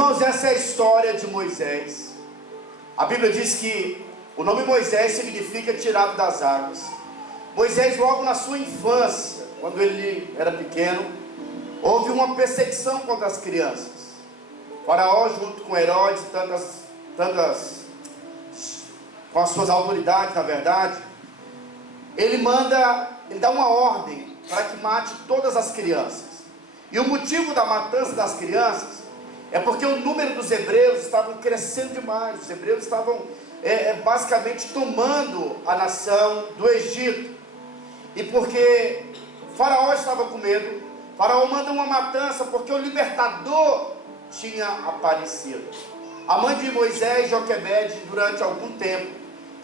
Irmãos, essa é a história de Moisés. A Bíblia diz que o nome Moisés significa tirado das águas. Moisés, logo na sua infância, quando ele era pequeno, houve uma perseguição contra as crianças. Faraó, junto com Herodes e com as suas autoridades, na verdade, ele dá uma ordem para que mate todas as crianças. E o motivo da matança das crianças é porque o número dos hebreus estava crescendo demais. Os hebreus estavam basicamente tomando a nação do Egito. E porque Faraó estava com medo, Faraó manda uma matança porque o libertador tinha aparecido. A mãe de Moisés, Joquebede, durante algum tempo,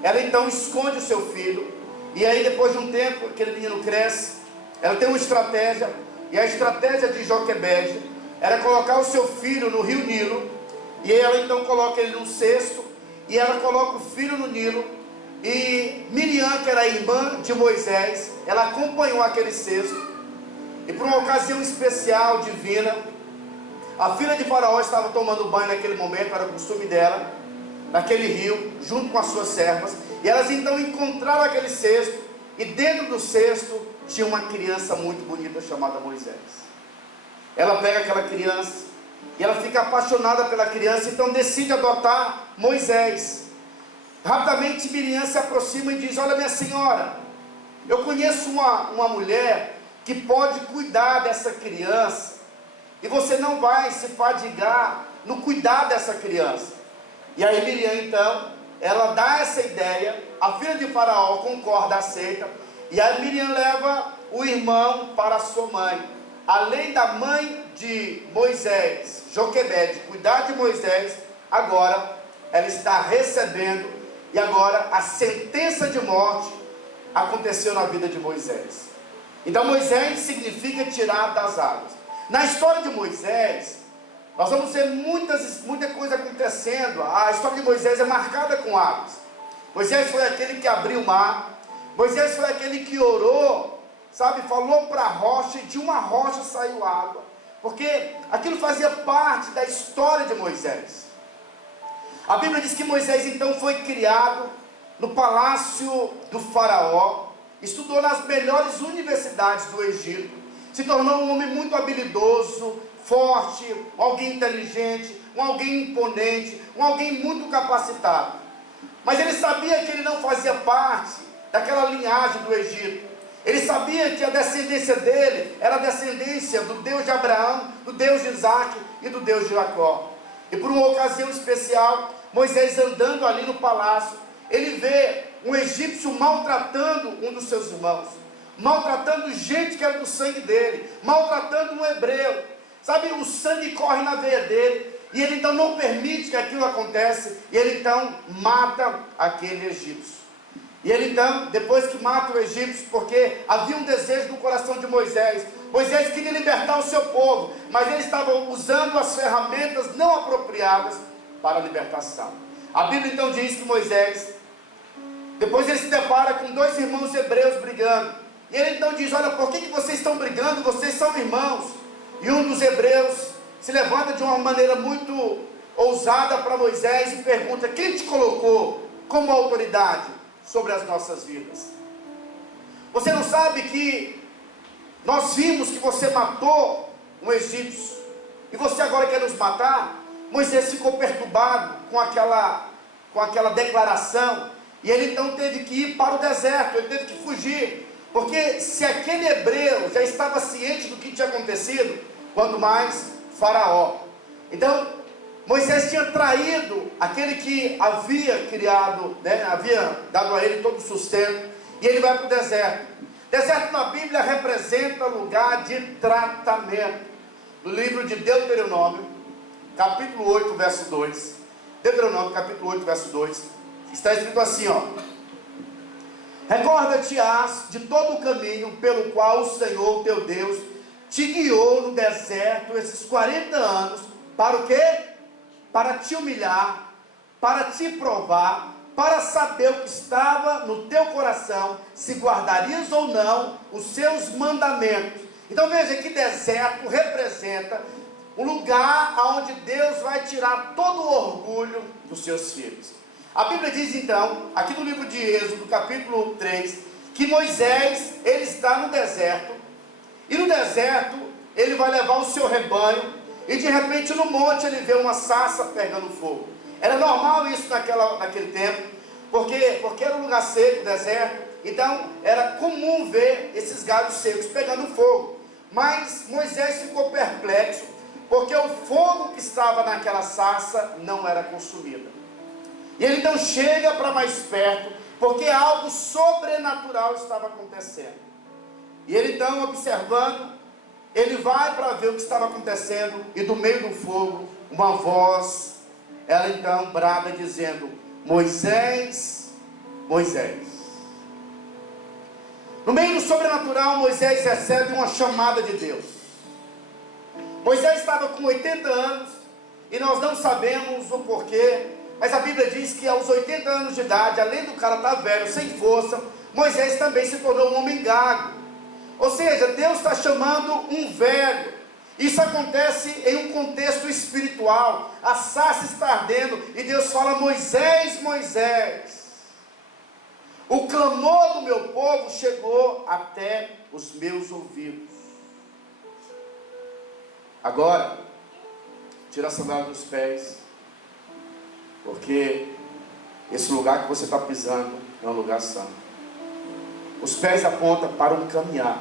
ela então esconde o seu filho. E aí, depois de um tempo, aquele menino cresce, ela tem uma estratégia. E a estratégia de Joquebede era colocar o seu filho no rio Nilo. E ela então coloca ele num cesto, e ela coloca o filho no Nilo. E Miriam, que era a irmã de Moisés, ela acompanhou aquele cesto. E por uma ocasião especial, divina, a filha de Faraó estava tomando banho naquele momento, era o costume dela, naquele rio, junto com as suas servas. E elas então encontraram aquele cesto, e dentro do cesto tinha uma criança muito bonita chamada Moisés. Ela pega aquela criança, e ela fica apaixonada pela criança, então decide adotar Moisés. Rapidamente Miriam se aproxima e diz: olha, minha senhora, eu conheço uma mulher que pode cuidar dessa criança, e você não vai se fadigar no cuidar dessa criança. E aí Miriam então, ela dá essa ideia, a filha de Faraó concorda, aceita, e aí Miriam leva o irmão para a sua mãe. Além da mãe de Moisés, Joquebede, cuidar de Moisés, agora ela está recebendo, e agora a sentença de morte aconteceu na vida de Moisés. Então Moisés significa tirar das águas. Na história de Moisés, nós vamos ver muita coisa acontecendo. A história de Moisés é marcada com águas. Moisés foi aquele que abriu o mar. Moisés foi aquele que orou, sabe, falou para a rocha, e de uma rocha saiu água, porque aquilo fazia parte da história de Moisés. A Bíblia diz que Moisés então foi criado no palácio do Faraó, estudou nas melhores universidades do Egito, se tornou um homem muito habilidoso, forte, alguém inteligente, alguém imponente, alguém muito capacitado. Mas ele sabia que ele não fazia parte daquela linhagem do Egito. Ele sabia que a descendência dele era a descendência do Deus de Abraão, do Deus de Isaac e do Deus de Jacó. E por uma ocasião especial, Moisés andando ali no palácio, ele vê um egípcio maltratando um dos seus irmãos, maltratando gente que era do sangue dele, maltratando um hebreu. Sabe, o sangue corre na veia dele, e ele então não permite que aquilo aconteça, e ele então mata aquele egípcio. E ele então, depois que mata o egípcio, porque havia um desejo no coração de Moisés, Moisés queria libertar o seu povo, mas ele estava usando as ferramentas não apropriadas para a libertação. A Bíblia então diz que Moisés, depois ele se depara com dois irmãos hebreus brigando, e ele então diz: olha, por que vocês estão brigando? Vocês são irmãos. E um dos hebreus se levanta de uma maneira muito ousada para Moisés e pergunta: quem te colocou como autoridade sobre as nossas vidas? Você não sabe que nós vimos que você matou um egípcio, e você agora quer nos matar? Moisés ficou perturbado com aquela declaração, e ele então teve que ir para o deserto, ele teve que fugir, porque se aquele hebreu já estava ciente do que tinha acontecido, quanto mais Faraó. Então Moisés tinha traído aquele que havia criado, havia dado a ele todo o sustento, e ele vai para o deserto. Deserto na Bíblia representa lugar de tratamento. No livro de Deuteronômio, capítulo 8, verso 2, Deuteronômio, capítulo 8, verso 2, está escrito assim, ó: recorda-te-ás de todo o caminho pelo qual o Senhor teu Deus te guiou no deserto esses 40 anos, para o quê? Para te humilhar, para te provar, para saber o que estava no teu coração, se guardarias ou não os seus mandamentos. Então veja que deserto representa um lugar onde Deus vai tirar todo o orgulho dos seus filhos. A Bíblia diz então, aqui no livro de Êxodo, capítulo 3, que Moisés, ele está no deserto, e no deserto ele vai levar o seu rebanho, e de repente no monte ele vê uma sarça pegando fogo. Era normal isso naquele tempo, porque era um lugar seco, deserto, então era comum ver esses galhos secos pegando fogo. Mas Moisés ficou perplexo, porque o fogo que estava naquela sarça não era consumido. E ele então chega para mais perto, porque algo sobrenatural estava acontecendo. E ele então, observando, ele vai para ver o que estava acontecendo, e do meio do fogo, uma voz, ela então brada dizendo: Moisés, Moisés. No meio do sobrenatural, Moisés recebe uma chamada de Deus. Moisés estava com 80 anos, e nós não sabemos o porquê, mas a Bíblia diz que aos 80 anos de idade, além do cara estar velho, sem força, Moisés também se tornou um homem gago. Ou seja, Deus está chamando um velho. Isso acontece em um contexto espiritual. A sarça está ardendo e Deus fala: Moisés, Moisés, o clamor do meu povo chegou até os meus ouvidos. Agora, tira a sandália dos pés, porque esse lugar que você está pisando é um lugar santo. Os pés apontam para um caminhar.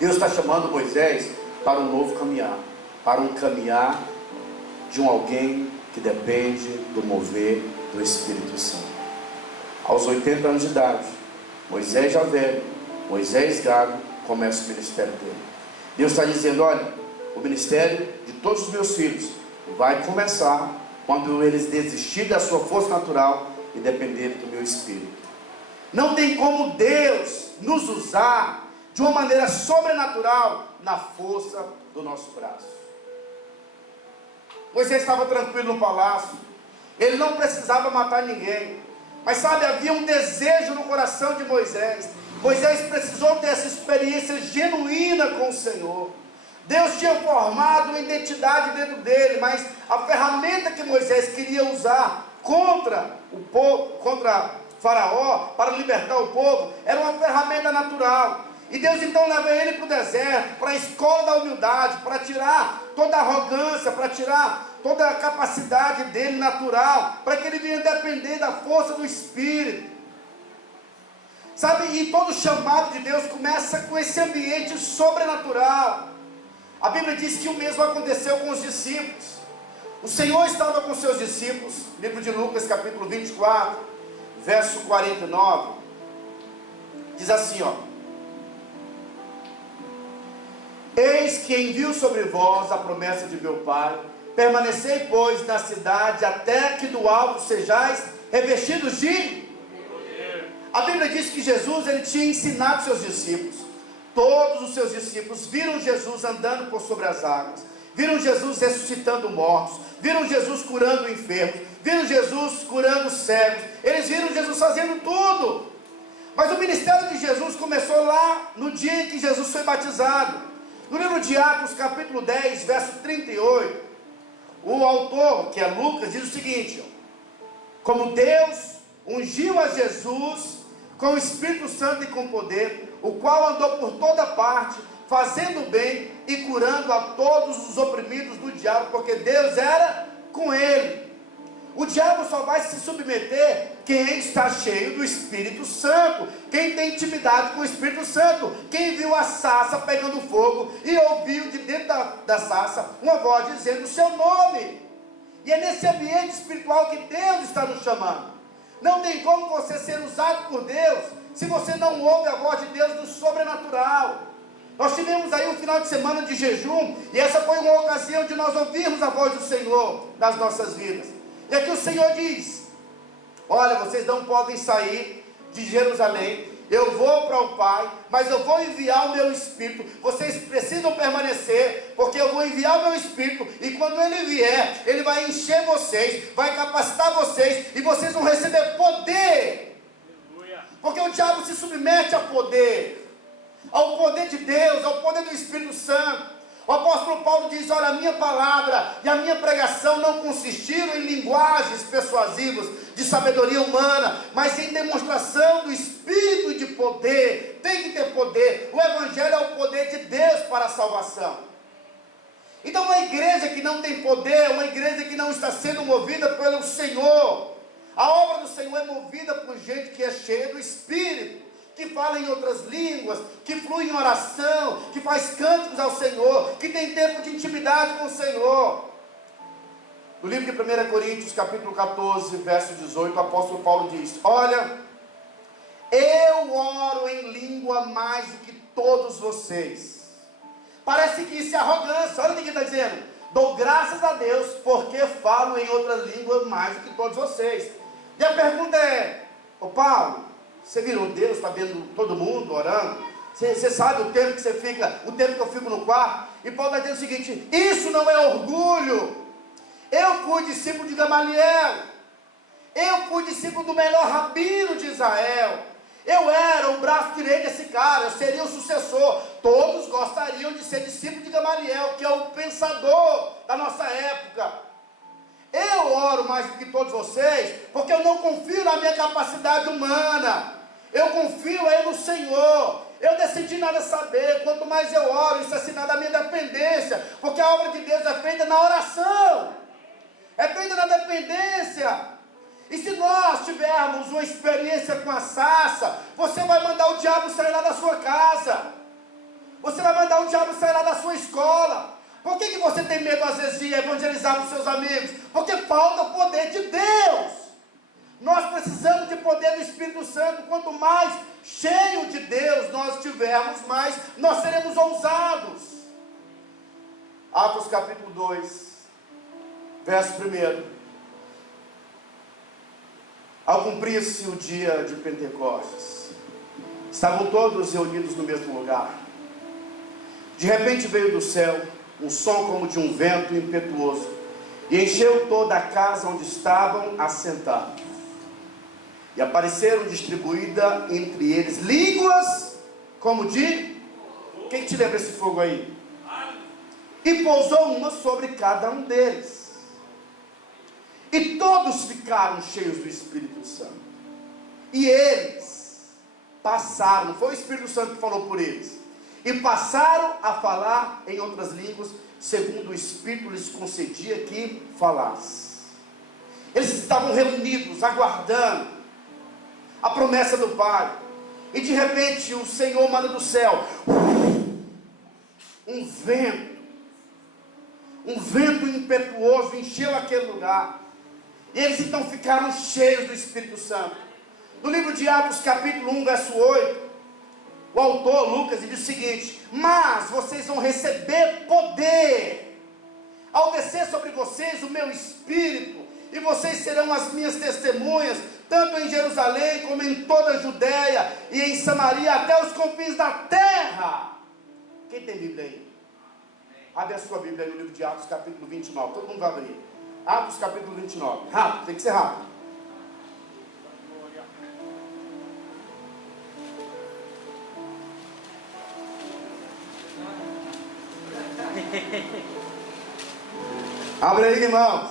Deus está chamando Moisés para um novo caminhar, para um caminhar de alguém que depende do mover do Espírito Santo. Aos 80 anos de idade, Moisés já velho, Moisés gago, começa o ministério dele. Deus está dizendo: olha, o ministério de todos os meus filhos vai começar quando eles desistirem da sua força natural e dependerem do meu Espírito. Não tem como Deus nos usar de uma maneira sobrenatural na força do nosso braço. Moisés estava tranquilo no palácio, ele não precisava matar ninguém, mas sabe, havia um desejo no coração de Moisés. Moisés precisou ter essa experiência genuína com o Senhor. Deus tinha formado uma identidade dentro dele, mas a ferramenta que Moisés queria usar contra o povo, contra Faraó, para libertar o povo, era uma ferramenta natural. E Deus então leva ele para o deserto, para a escola da humildade, para tirar toda a arrogância, para tirar toda a capacidade dele natural, para que ele venha depender da força do Espírito. Sabe, e todo chamado de Deus começa com esse ambiente sobrenatural. A Bíblia diz que o mesmo aconteceu com os discípulos. O Senhor estava com seus discípulos, livro de Lucas capítulo 24, verso 49, diz assim, ó: eis que envio sobre vós a promessa de meu Pai, permanecei, pois, na cidade, até que do alto sejais revestidos de poder. A Bíblia diz que Jesus, ele tinha ensinado seus discípulos. Todos os seus discípulos viram Jesus andando por sobre as águas, viram Jesus ressuscitando mortos, viram Jesus curando enfermos, viram Jesus curando cegos, eles viram Jesus fazendo tudo. Mas o ministério de Jesus começou lá no dia em que Jesus foi batizado. No livro de Atos capítulo 10, verso 38, o autor, que é Lucas, diz o seguinte: como Deus ungiu a Jesus com o Espírito Santo e com poder, o qual andou por toda parte, fazendo bem e curando a todos os oprimidos do diabo, porque Deus era com ele. O diabo só vai se submeter quem está cheio do Espírito Santo, quem tem intimidade com o Espírito Santo, quem viu a sarça pegando fogo e ouviu de dentro da sarça uma voz dizendo o seu nome. E é nesse ambiente espiritual que Deus está nos chamando. Não tem como você ser usado por Deus se você não ouve a voz de Deus no sobrenatural. Nós tivemos aí um final de semana de jejum, e essa foi uma ocasião de nós ouvirmos a voz do Senhor nas nossas vidas. E aqui o Senhor diz: olha, vocês não podem sair de Jerusalém, eu vou para o Pai, mas eu vou enviar o meu Espírito, vocês precisam permanecer, porque eu vou enviar o meu Espírito, e quando ele vier, ele vai encher vocês, vai capacitar vocês, e vocês vão receber poder. Aleluia. Porque o diabo se submete a poder, ao poder de Deus, ao poder do Espírito Santo. O apóstolo Paulo diz: olha, a minha palavra e a minha pregação não consistiram em linguagens persuasivas de sabedoria humana, mas em demonstração do Espírito e de poder. Tem que ter poder. O Evangelho é o poder de Deus para a salvação. Então uma igreja que não tem poder, uma igreja que não está sendo movida pelo Senhor. A obra do Senhor é movida por gente que é cheia do Espírito, que fala em outras línguas, que flui em oração, que faz cânticos ao Senhor, que tem tempo de intimidade com o Senhor. No livro de 1 Coríntios, capítulo 14, verso 18, o apóstolo Paulo diz: olha, eu oro em língua mais do que todos vocês. Parece que isso é arrogância. Olha o que ele está dizendo: dou graças a Deus, porque falo em outra língua mais do que todos vocês. E a pergunta é: ô Paulo, você virou Deus, está vendo todo mundo orando? Você sabe o tempo que você fica, o tempo que eu fico no quarto? E Paulo está dizendo o seguinte: isso não é orgulho. Eu fui discípulo de Gamaliel, eu fui discípulo do melhor rabino de Israel, eu era o braço direito desse cara, eu seria o sucessor. Todos gostariam de ser discípulo de Gamaliel, que é o pensador da nossa época. Eu oro mais do que todos vocês, porque eu não confio na minha capacidade humana, eu confio no Senhor. Eu decidi nada saber. Quanto mais eu oro, isso é sinal da minha dependência, porque a obra de Deus é feita na oração, é feita na dependência. E se nós tivermos uma experiência com a sarça, você vai mandar o diabo sair lá da sua casa, você vai mandar o diabo sair lá da sua escola. Por que você tem medo às vezes de evangelizar para os seus amigos? Porque falta o poder de Deus. Nós precisamos de poder do Espírito Santo. Quanto mais cheio de Deus nós tivermos, mais nós seremos ousados. Atos capítulo 2, verso 1. Ao cumprir-se o dia de Pentecostes, estavam todos reunidos no mesmo lugar. De repente veio do céu um som como de um vento impetuoso, e encheu toda a casa onde estavam assentados. E apareceram distribuídas entre eles línguas como de... Quem te lembra esse fogo aí? E pousou uma sobre cada um deles. E todos ficaram cheios do Espírito Santo. E eles passaram, não foi o Espírito Santo que falou por eles, e passaram a falar em outras línguas, segundo o Espírito lhes concedia que falasse. Eles estavam reunidos, aguardando a promessa do Pai. E de repente o Senhor manda do céu um vento impetuoso encheu aquele lugar. E eles então ficaram cheios do Espírito Santo. No livro de Atos capítulo 1, verso 8, o autor Lucas diz o seguinte: mas vocês vão receber poder ao descer sobre vocês o meu Espírito, e vocês serão as minhas testemunhas, tanto em Jerusalém como em toda a Judéia e em Samaria, até os confins da terra. Quem tem Bíblia aí? Abre a sua Bíblia aí no livro de Atos capítulo 29, todo mundo vai abrir. Atos capítulo 29, rápido, tem que ser rápido. Abre aí, irmãos.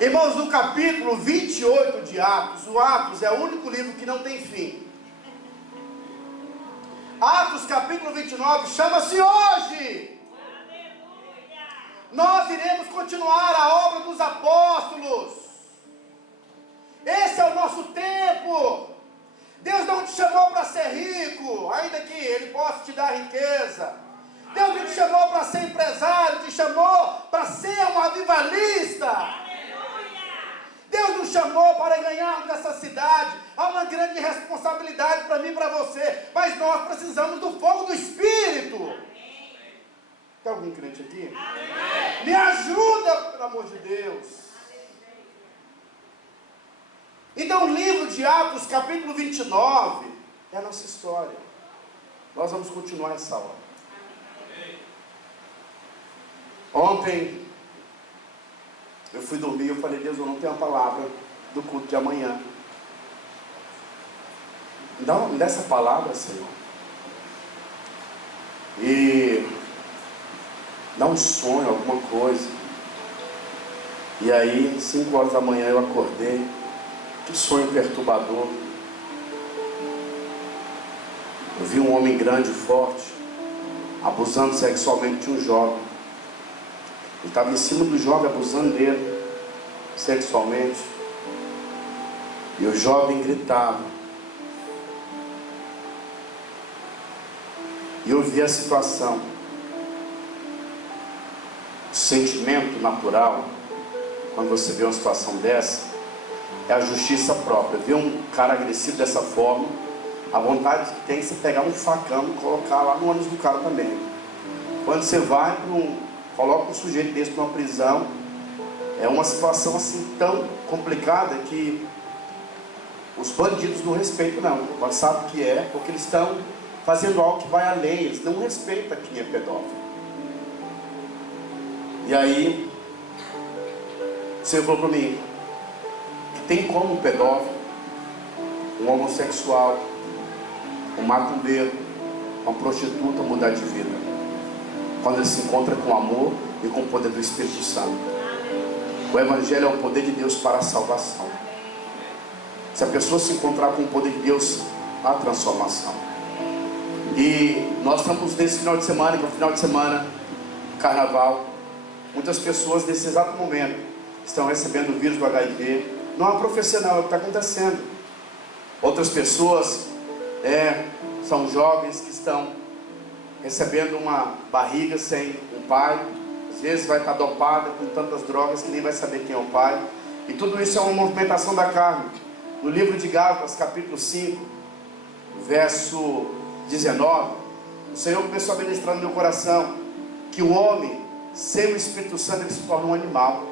Irmãos, no capítulo 28 de Atos, o Atos é o único livro que não tem fim. Atos capítulo 29 chama-se hoje. Aleluia. Nós iremos continuar a obra dos apóstolos. Esse é o nosso tempo. Deus não te chamou para ser rico, ainda que Ele possa te dar riqueza. Deus não te chamou para ser empresário, te chamou para ser um avivalista. Deus nos chamou para ganharmos essa cidade. Há uma grande responsabilidade para mim e para você, mas nós precisamos do fogo do Espírito. Amém. Tem algum crente aqui? Amém. Me ajuda, pelo amor de Deus. Então o livro de Atos capítulo 29 é a nossa história. Nós vamos continuar essa hora. Ontem eu fui dormir, eu falei: Deus, eu não tenho a palavra do culto de amanhã. Me dá essa palavra, Senhor. E dá um sonho, alguma coisa. E aí, 5 horas da manhã eu acordei. Que sonho perturbador. Eu vi um homem grande e forte abusando sexualmente de um jovem. Ele estava em cima do jovem, abusando dele sexualmente. E o jovem gritava. E eu vi a situação. O sentimento natural, quando você vê uma situação dessa, é a justiça própria. Ver um cara agressivo dessa forma, a vontade que tem é você pegar um facão e colocar lá no ônibus do cara também. Quando você vai coloca um sujeito desse para uma prisão, é uma situação assim tão complicada que os bandidos não respeitam não. Mas sabe o que é? Porque eles estão fazendo algo que vai além. Eles não respeitam quem é pedófilo. E aí o Senhor falou para mim que tem como um pedófilo, um homossexual, um macumbeiro, uma prostituta mudar de vida, quando ele se encontra com amor e com o poder do Espírito Santo. O Evangelho é o poder de Deus para a salvação. Se a pessoa se encontrar com o poder de Deus, há transformação. E nós estamos nesse final de semana, que é o final de semana carnaval. Muitas pessoas nesse exato momento estão recebendo o vírus do HIV. Não é uma profecia não, é o que está acontecendo. Outras pessoas são jovens que estão recebendo uma barriga sem um pai. Às vezes vai estar dopada com tantas drogas que nem vai saber quem é o pai. E tudo isso é uma movimentação da carne. No livro de Gálatas, capítulo 5, verso 19, o Senhor começou a ministrar no meu coração que o homem, sem o Espírito Santo, ele se torna um animal.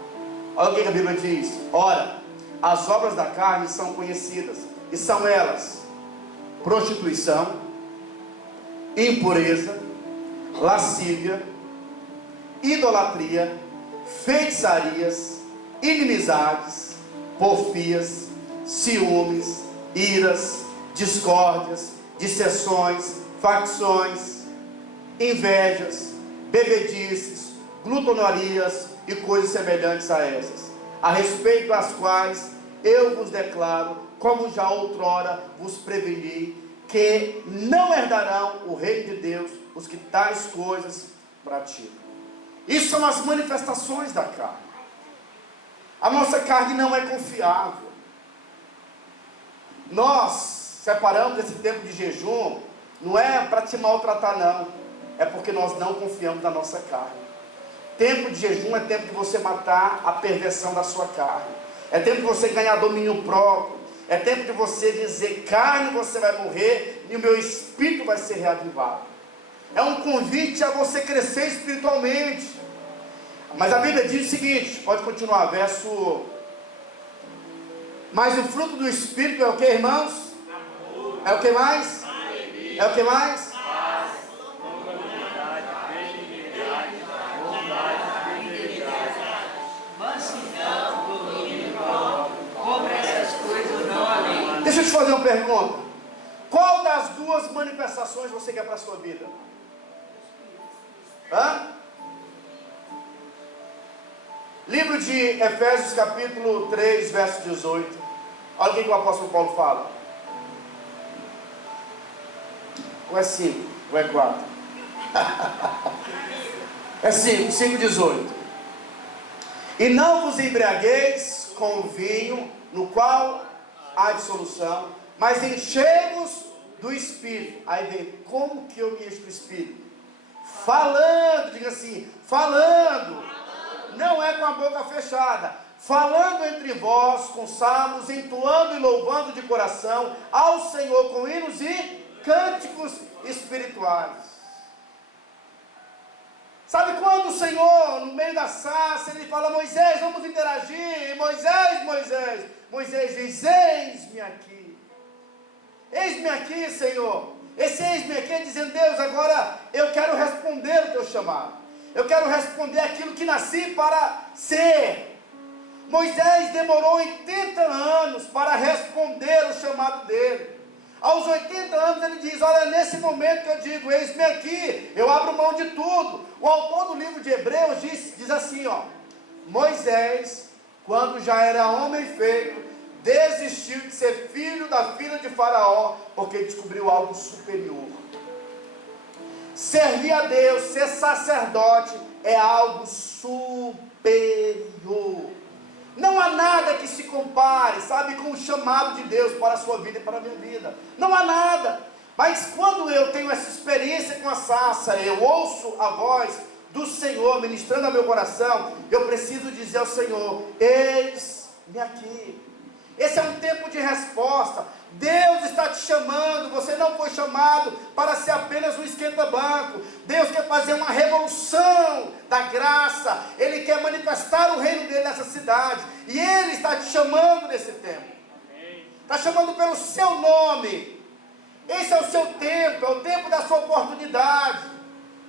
Olha o que a Bíblia diz. Ora, as obras da carne são conhecidas, e são elas: prostituição, impureza, lascívia, idolatria, feitiçarias, inimizades, porfias, ciúmes, iras, discórdias, dissensões, facções, invejas, bebedices, glutonarias e coisas semelhantes a essas, a respeito das quais eu vos declaro, como já outrora vos preveni, que não herdarão o reino de Deus os que tais coisas praticam. Isso são as manifestações da carne. A nossa carne não é confiável. Nós separamos esse tempo de jejum, não é para te maltratar não, é porque nós não confiamos na nossa carne. Tempo de jejum é tempo de você matar a perversão da sua carne, é tempo de você ganhar domínio próprio, é tempo de você dizer: carne, você vai morrer e o meu espírito vai ser reavivado. É um convite a você crescer espiritualmente. Mas a Bíblia diz o seguinte, pode continuar, verso... Mas o fruto do Espírito é o que, irmãos? Amor. É o que mais? Alegria. É o que mais? Paz. Mansidão, domínio próprio. Contra essas coisas não há lei. Deixa eu te fazer uma pergunta. Qual das duas manifestações você quer para a sua vida? Livro de Efésios capítulo 3, verso 18. Olha o que o apóstolo Paulo fala. Ou é 5, ou é 4? É 5, 5, 18. E não vos embriagueis com o vinho, no qual há dissolução, mas enchei-vos do Espírito. Aí vem, como que eu me encho do Espírito? Falando, diga assim, falando. Não é com a boca fechada, falando entre vós com salmos, entoando e louvando de coração ao Senhor com hinos e cânticos espirituais. Sabe quando o Senhor, no meio da sarça, ele fala: Moisés, vamos interagir. Moisés diz: eis-me aqui. Eis-me aqui, Senhor. Esse eis-me aqui é dizendo: Deus, agora eu quero responder o teu chamado. Eu quero responder aquilo que nasci para ser. Moisés demorou 80 anos para responder o chamado dele. Aos 80 anos ele diz: olha, nesse momento que eu digo, eis-me aqui, eu abro mão de tudo. O autor do livro de Hebreus diz assim, ó: Moisés, quando já era homem feito, desistiu de ser filho da filha de Faraó, porque descobriu algo superior. Servir a Deus, ser sacerdote, é algo superior. Não há nada que se compare, sabe, com o chamado de Deus para a sua vida e para a minha vida. Não há nada. Mas quando eu tenho essa experiência com a sarça, eu ouço a voz do Senhor ministrando ao meu coração, eu preciso dizer ao Senhor: eis-me aqui. Esse é um tempo de resposta. Deus está te chamando. Você não foi chamado para ser apenas um esquenta-banco. Deus quer fazer uma revolução da graça. Ele quer manifestar o reino dele nessa cidade. E Ele está te chamando nesse tempo. Está chamando pelo seu nome. Esse é o seu tempo. É o tempo da sua oportunidade.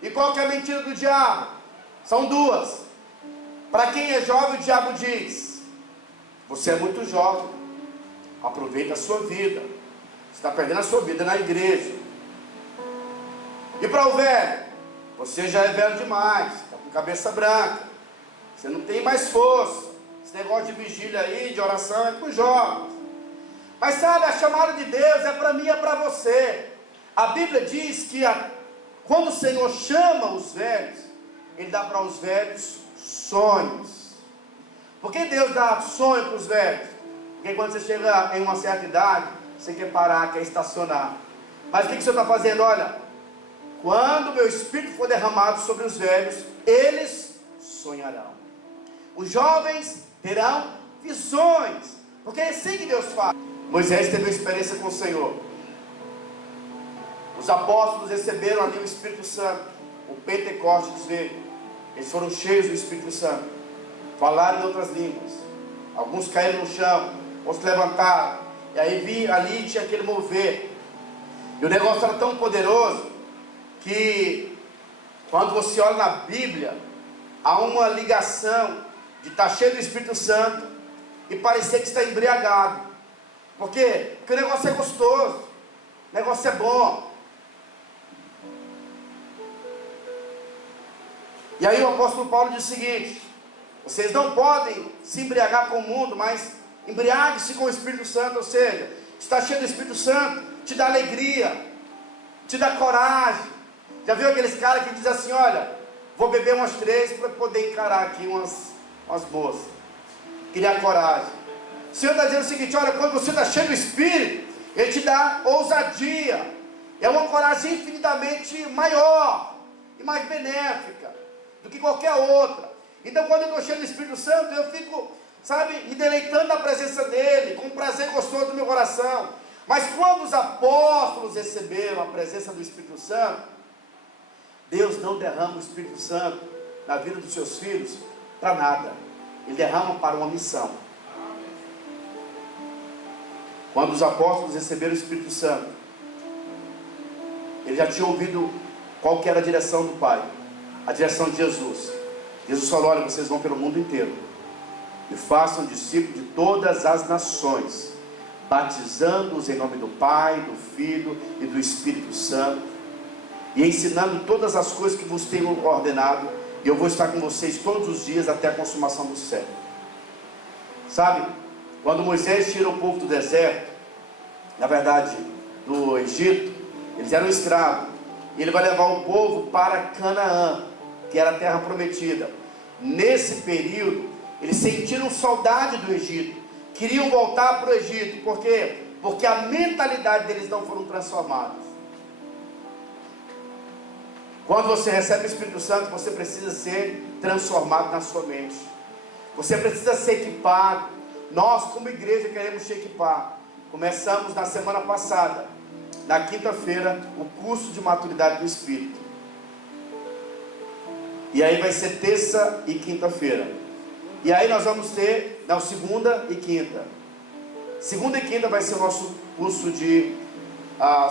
E qual que é a mentira do diabo? São duas. Para quem é jovem, o diabo diz: você é muito jovem, aproveita a sua vida, você está perdendo a sua vida na igreja. E para o velho: você já é velho demais, está com cabeça branca, você não tem mais força. Esse negócio de vigília aí, de oração, é para os jovens. Mas sabe, a chamada de Deus é para mim e é para você. A Bíblia diz que quando o Senhor chama os velhos, Ele dá para os velhos sonhos. Por que Deus dá sonho para os velhos? Porque quando você chega em uma certa idade, você quer parar, quer estacionar. Mas o que o Senhor está fazendo? Olha, quando o meu Espírito for derramado sobre os velhos, eles sonharão. Os jovens terão visões, porque é assim que Deus faz. Moisés teve uma experiência com o Senhor. Os apóstolos receberam ali o Espírito Santo. O Pentecostes veio. Eles foram cheios do Espírito Santo. Falaram em outras línguas. Alguns caíram no chão, outros levantaram. E aí ali tinha aquele mover. E o negócio era tão poderoso que quando você olha na Bíblia, há uma ligação de estar cheio do Espírito Santo e parecer que está embriagado. Por quê? Porque o negócio é gostoso, o negócio é bom. E aí o apóstolo Paulo diz o seguinte: vocês não podem se embriagar com o mundo, mas embriague-se com o Espírito Santo. Ou seja, estar cheio do Espírito Santo te dá alegria, te dá coragem. Já viu aqueles caras que dizem assim: olha, vou beber umas 3 para poder encarar aqui umas boas. Criar coragem. O Senhor está dizendo o seguinte: olha, quando você está cheio do Espírito, Ele te dá ousadia. É uma coragem infinitamente maior e mais benéfica do que qualquer outra. Então quando eu estou cheio do Espírito Santo, eu fico, sabe, me deleitando na presença dEle, com um prazer gostoso do meu coração. Mas quando os apóstolos receberam a presença do Espírito Santo, Deus não derrama o Espírito Santo na vida dos seus filhos para nada. Ele derrama para uma missão. Quando os apóstolos receberam o Espírito Santo, eles já tinham ouvido qual que era a direção do Pai, a direção de Jesus. Jesus falou: olha, vocês vão pelo mundo inteiro e façam discípulos de todas as nações, batizando-os em nome do Pai, do Filho e do Espírito Santo, e ensinando todas as coisas que vos tenho ordenado, e eu vou estar com vocês todos os dias até a consumação do século. Sabe, quando Moisés tira o povo do deserto, na verdade do Egito, eles eram escravos, e ele vai levar o povo para Canaã, que era a terra prometida. Nesse período, eles sentiram saudade do Egito, queriam voltar para o Egito. Por quê? Porque a mentalidade deles não foram transformadas. Quando você recebe o Espírito Santo, você precisa ser transformado na sua mente. Você precisa ser equipado. Nós, como igreja, queremos te equipar. Começamos na semana passada, na quinta-feira, o curso de maturidade do Espírito. E aí vai ser terça e quinta-feira. E aí nós vamos ter, não, segunda e quinta. Segunda e quinta vai ser o nosso curso de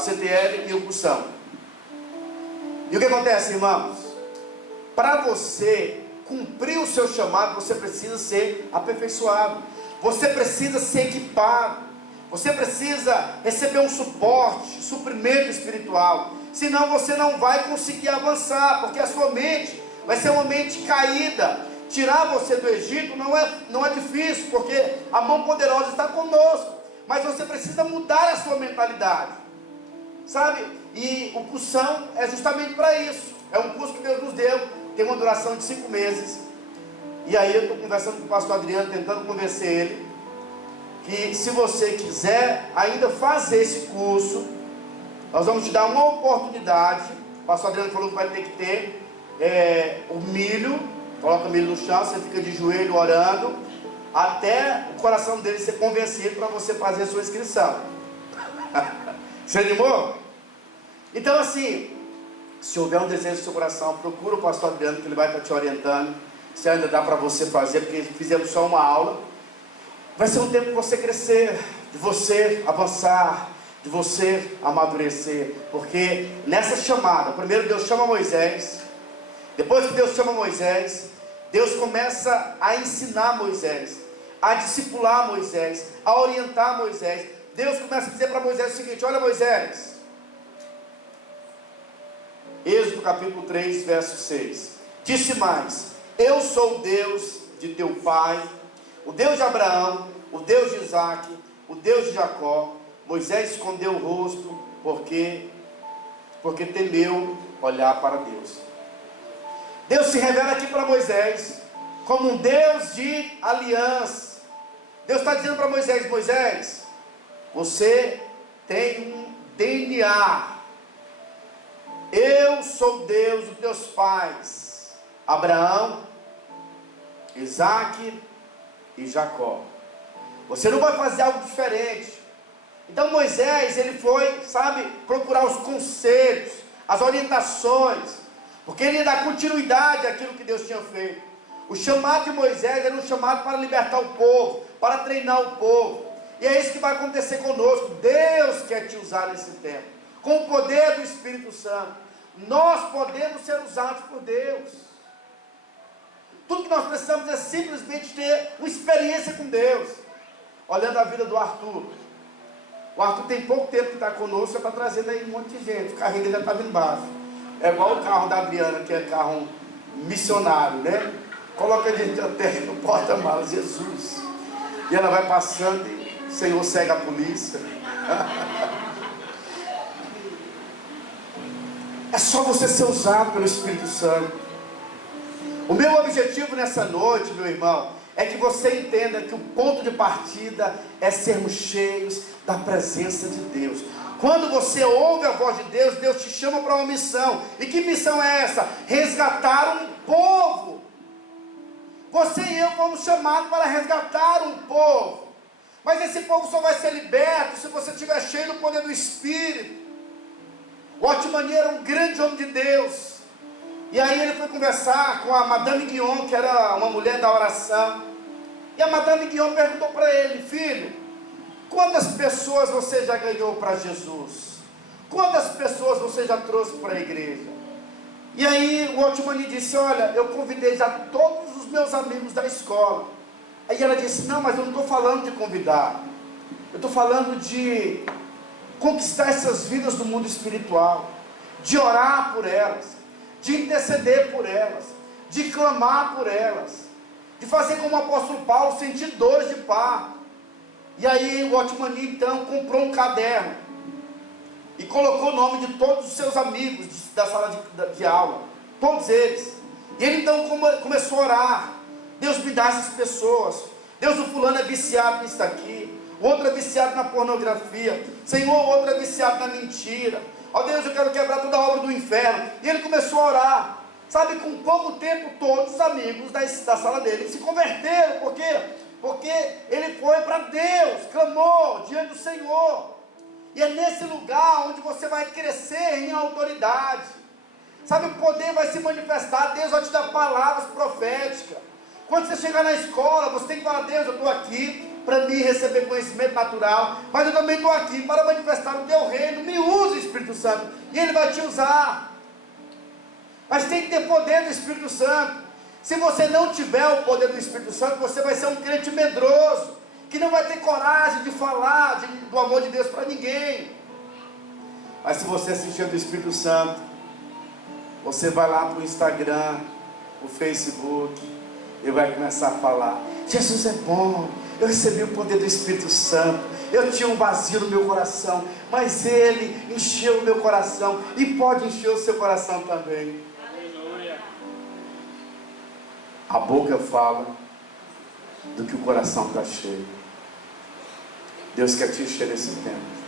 CTL e incursão. E o que acontece, irmãos? Para você cumprir o seu chamado, você precisa ser aperfeiçoado. Você precisa ser equipado. Você precisa receber um suporte, suprimento espiritual. Senão você não vai conseguir avançar, porque a sua mente vai ser uma mente caída. Tirar você do Egito não é difícil, porque a mão poderosa está conosco. Mas você precisa mudar a sua mentalidade, sabe? E o cursão é justamente para isso. É um curso que Deus nos deu, tem uma duração de 5 meses. E aí eu estou conversando com o pastor Adriano, tentando convencer ele, que se você quiser ainda fazer esse curso, nós vamos te dar uma oportunidade. O pastor Adriano falou que vai ter que ter o milho, coloca o milho no chão, você fica de joelho orando, até o coração dele ser convencido para você fazer a sua inscrição. Você animou? Então assim, se houver um desejo no seu coração, procura o pastor Adriano, que ele vai estar te orientando, se ainda dá para você fazer, porque fizemos só uma aula. Vai ser um tempo de você crescer, de você avançar, de você amadurecer, porque nessa chamada, primeiro Deus chama Moisés, depois que Deus chama Moisés, Deus começa a ensinar Moisés, a discipular Moisés, a orientar Moisés. Deus começa a dizer para Moisés o seguinte: olha Moisés, Êxodo capítulo 3, verso 6, disse mais: eu sou o Deus de teu pai, o Deus de Abraão, o Deus de Isaque, o Deus de Jacó. Moisés escondeu o rosto, porque temeu olhar para Deus. Deus se revela aqui para Moisés como um Deus de aliança. Deus está dizendo para Moisés: Moisés, você tem um DNA. Eu sou Deus dos teus pais, Abraão, Isaque e Jacó. Você não vai fazer algo diferente. Então Moisés, ele foi, procurar os conselhos, as orientações, porque ele ia dar continuidade àquilo que Deus tinha feito. O chamado de Moisés era um chamado para libertar o povo, para treinar o povo. E é isso que vai acontecer conosco. Deus quer te usar nesse tempo, com o poder do Espírito Santo. Nós podemos ser usados por Deus. Tudo que nós precisamos é simplesmente ter uma experiência com Deus. Olhando a vida do Arthur. O Arthur tem pouco tempo que está conosco, já está trazendo aí um monte de gente. O carrinho dele já estava embaixo. É igual o carro da Adriana, que é carro missionário, né? Coloca a gente até no porta-malas, Jesus. E ela vai passando e o Senhor segue a polícia. É só você ser usado pelo Espírito Santo. O meu objetivo nessa noite, meu irmão, é que você entenda que o ponto de partida é sermos cheios da presença de Deus. Quando você ouve a voz de Deus, Deus te chama para uma missão. E que missão é essa? Resgatar um povo. Você e eu fomos chamados para resgatar um povo. Mas esse povo só vai ser liberto se você estiver cheio do poder do Espírito. O Otmani era um grande homem de Deus. E aí ele foi conversar com a Madame Guion, que era uma mulher da oração. E a Madame Guion perguntou para ele: filho, quantas pessoas você já ganhou para Jesus? Quantas pessoas você já trouxe para a igreja? E aí o Otmani disse: olha, eu convidei já todos os meus amigos da escola. Aí ela disse: não, mas eu não estou falando de convidar, eu estou falando de conquistar essas vidas do mundo espiritual, de orar por elas, de interceder por elas, de clamar por elas, de fazer como o apóstolo Paulo, sentir dores de parto. E aí o Otmani então comprou um caderno e colocou o nome de todos os seus amigos da sala de aula, todos eles. E ele então começou a orar: Deus me dá essas pessoas. Deus, o fulano é viciado nisso daqui, o outro é viciado na pornografia, Senhor, o outro é viciado na mentira. Ó Deus, eu quero quebrar toda a obra do inferno. E ele começou a orar. Com pouco tempo, todos os amigos da sala dele se converteram. Por quê? Porque ele foi para Deus, clamou diante do Senhor. E é nesse lugar onde você vai crescer em autoridade. O poder vai se manifestar. Deus vai te dar palavras proféticas. Quando você chegar na escola, você tem que falar: Deus, eu estou aqui para me receber conhecimento natural, mas eu também estou aqui para manifestar o teu reino. Me use, Espírito Santo, e Ele vai te usar. Mas tem que ter poder do Espírito Santo. Se você não tiver o poder do Espírito Santo, você vai ser um crente medroso, que não vai ter coragem de falar do amor de Deus para ninguém. Mas se você se encher do Espírito Santo, você vai lá para o Instagram, o Facebook, e vai começar a falar: Jesus é bom, eu recebi o poder do Espírito Santo, eu tinha um vazio no meu coração, mas Ele encheu o meu coração, e pode encher o seu coração também. Aleluia. A boca fala do que o coração está cheio. Deus quer te encher nesse tempo.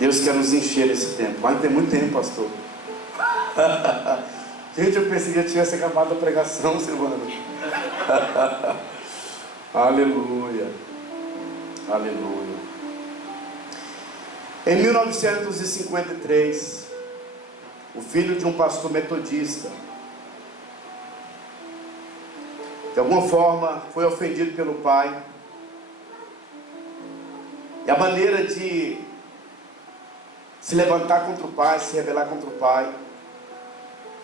Deus quer nos encher nesse tempo. Mas não tem muito tempo, pastor. Gente, eu pensei que já tivesse acabado a pregação, Silvana. Aleluia. Aleluia. Em 1953, o filho de um pastor metodista, de alguma forma, foi ofendido pelo pai. E a maneira de se levantar contra o pai, se rebelar contra o pai,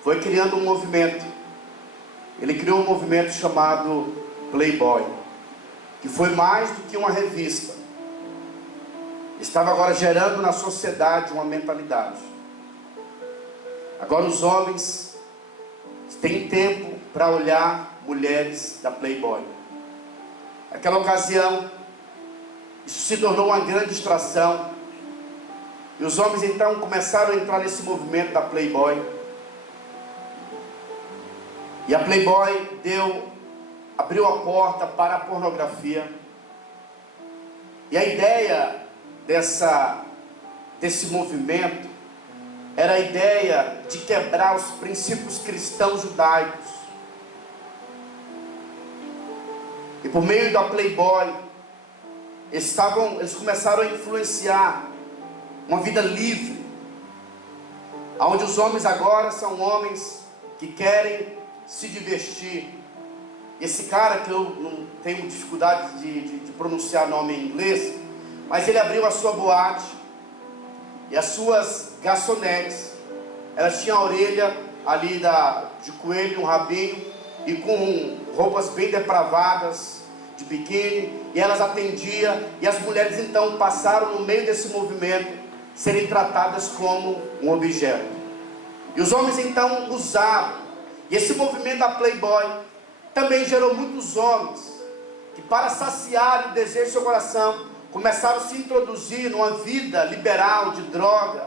foi criando um movimento. Ele criou um movimento chamado Playboy, que foi mais do que uma revista. Estava agora gerando na sociedade uma mentalidade. Agora os homens têm tempo para olhar mulheres da Playboy. Naquela ocasião, isso se tornou uma grande distração. E os homens então começaram a entrar nesse movimento da Playboy. E a Playboy abriu a porta para a pornografia. E a ideia desse movimento era a ideia de quebrar os princípios cristãos judaicos. E por meio da Playboy, eles começaram a influenciar uma vida livre, onde os homens agora são homens que querem se divertir. Esse cara, que eu não tenho dificuldade de pronunciar nome em inglês, mas ele abriu a sua boate, e as suas garçonetes, elas tinham a orelha ali de coelho, um rabinho, e com roupas bem depravadas, de biquíni, e elas atendiam, e as mulheres então passaram no meio desse movimento, serem tratadas como um objeto. E os homens então usavam. E esse movimento da Playboy também gerou muitos homens que, para saciar o desejo do seu coração, começaram a se introduzir numa vida liberal de droga.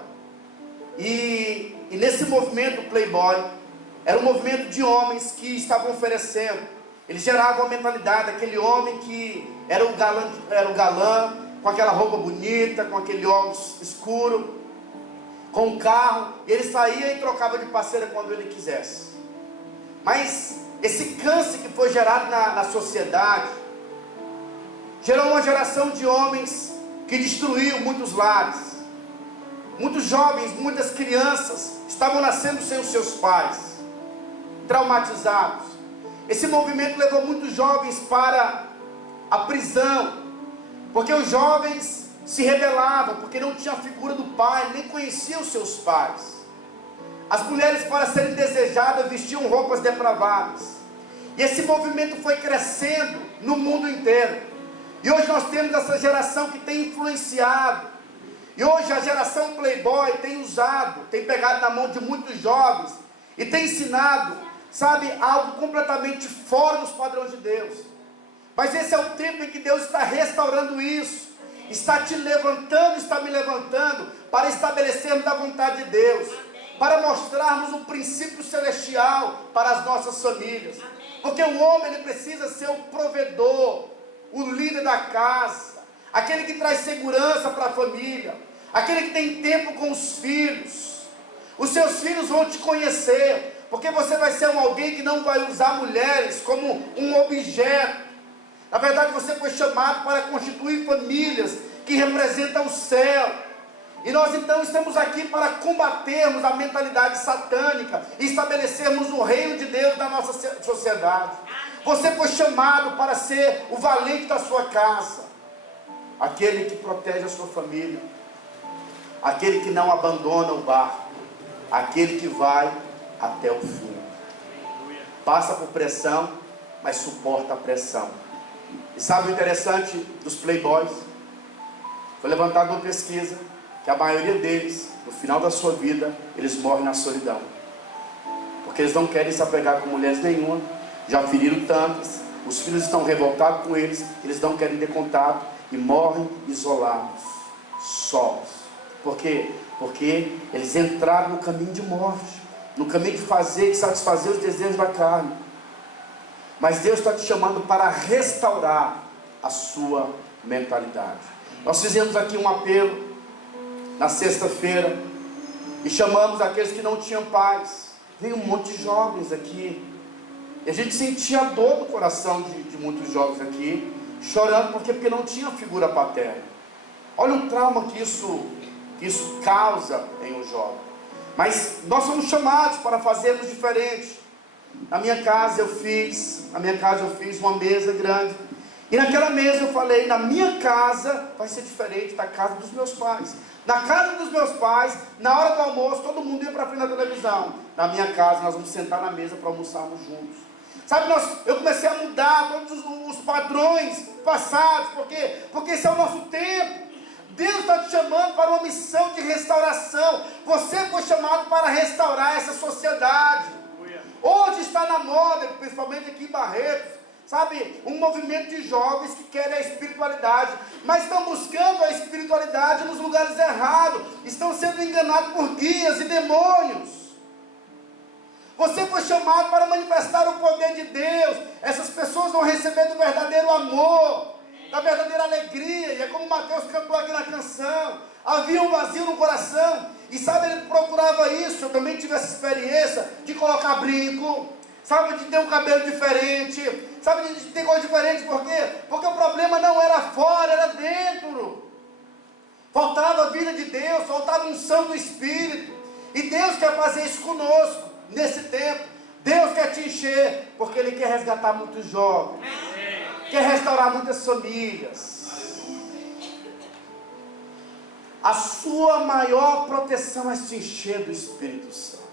E nesse movimento Playboy, era um movimento de homens que estavam oferecendo. Eles geravam a mentalidade daquele homem que era o galã, com aquela roupa bonita, com aquele óculos escuro, com um carro, e ele saía e trocava de parceira quando ele quisesse. Mas esse câncer que foi gerado na sociedade, gerou uma geração de homens que destruiu muitos lares. Muitos jovens, muitas crianças estavam nascendo sem os seus pais, traumatizados. Esse movimento levou muitos jovens para a prisão, porque os jovens se rebelavam, porque não tinha a figura do pai, nem conheciam os seus pais. As mulheres, para serem desejadas, vestiam roupas depravadas. E esse movimento foi crescendo no mundo inteiro. E hoje nós temos essa geração que tem influenciado. E hoje a geração Playboy tem usado, tem pegado na mão de muitos jovens e tem ensinado, sabe, algo completamente fora dos padrões de Deus. Mas esse é o tempo em que Deus está restaurando isso, está te levantando, está me levantando para estabelecermos a vontade de Deus, para mostrarmos o princípio celestial para as nossas famílias. Porque o homem, ele precisa ser o provedor, o líder da casa, aquele que traz segurança para a família, aquele que tem tempo com os filhos. Os seus filhos vão te conhecer, porque você vai ser alguém que não vai usar mulheres como um objeto. Na verdade, você foi chamado para constituir famílias que representam o céu. E nós então estamos aqui para combatermos a mentalidade satânica e estabelecermos o reino de Deus na nossa sociedade. Você foi chamado para ser o valente da sua casa, aquele que protege a sua família, aquele que não abandona o barco, aquele que vai até o fim. Passa por pressão, mas suporta a pressão. E sabe o interessante dos playboys? Foi levantada uma pesquisa que a maioria deles, no final da sua vida, eles morrem na solidão. Porque eles não querem se apegar com mulheres nenhuma, já feriram tantas, os filhos estão revoltados com eles, eles não querem ter contato e morrem isolados, sós. Por quê? Porque eles entraram no caminho de morte, no caminho de fazer e satisfazer os desejos da carne. Mas Deus está te chamando para restaurar a sua mentalidade. Nós fizemos aqui um apelo na sexta-feira e chamamos aqueles que não tinham pais. Veio um monte de jovens aqui e a gente sentia a dor do coração de muitos jovens aqui, chorando porque não tinha figura paterna. Olha o trauma que isso causa em um jovem. Mas nós somos chamados para fazermos diferente. Na minha casa eu fiz uma mesa grande. E naquela mesa eu falei, na minha casa vai ser diferente da casa dos meus pais. Na casa dos meus pais, na hora do almoço, todo mundo ia para frente da televisão. Na minha casa nós vamos sentar na mesa para almoçarmos juntos. Sabe, eu comecei a mudar todos os padrões passados. Por quê? Porque esse é o nosso tempo. Deus está te chamando para uma missão de restauração. Você foi chamado para restaurar essa sociedade. Hoje está na moda, principalmente aqui em Barretos, sabe, um movimento de jovens que querem a espiritualidade, mas estão buscando a espiritualidade nos lugares errados, estão sendo enganados por guias e demônios. Você foi chamado para manifestar o poder de Deus. Essas pessoas vão receber do verdadeiro amor, da verdadeira alegria. E é como Mateus cantou aqui na canção, havia um vazio no coração. E sabe, ele procurava isso. Eu também tive essa experiência de colocar brinco, sabe, de ter um cabelo diferente, sabe, de ter coisa diferente. Por quê? Porque o problema não era fora, era dentro. Faltava a vida de Deus, faltava a unção do Espírito. E Deus quer fazer isso conosco nesse tempo. Deus quer te encher, porque Ele quer resgatar muitos jovens, quer restaurar muitas famílias. A sua maior proteção é se encher do Espírito Santo.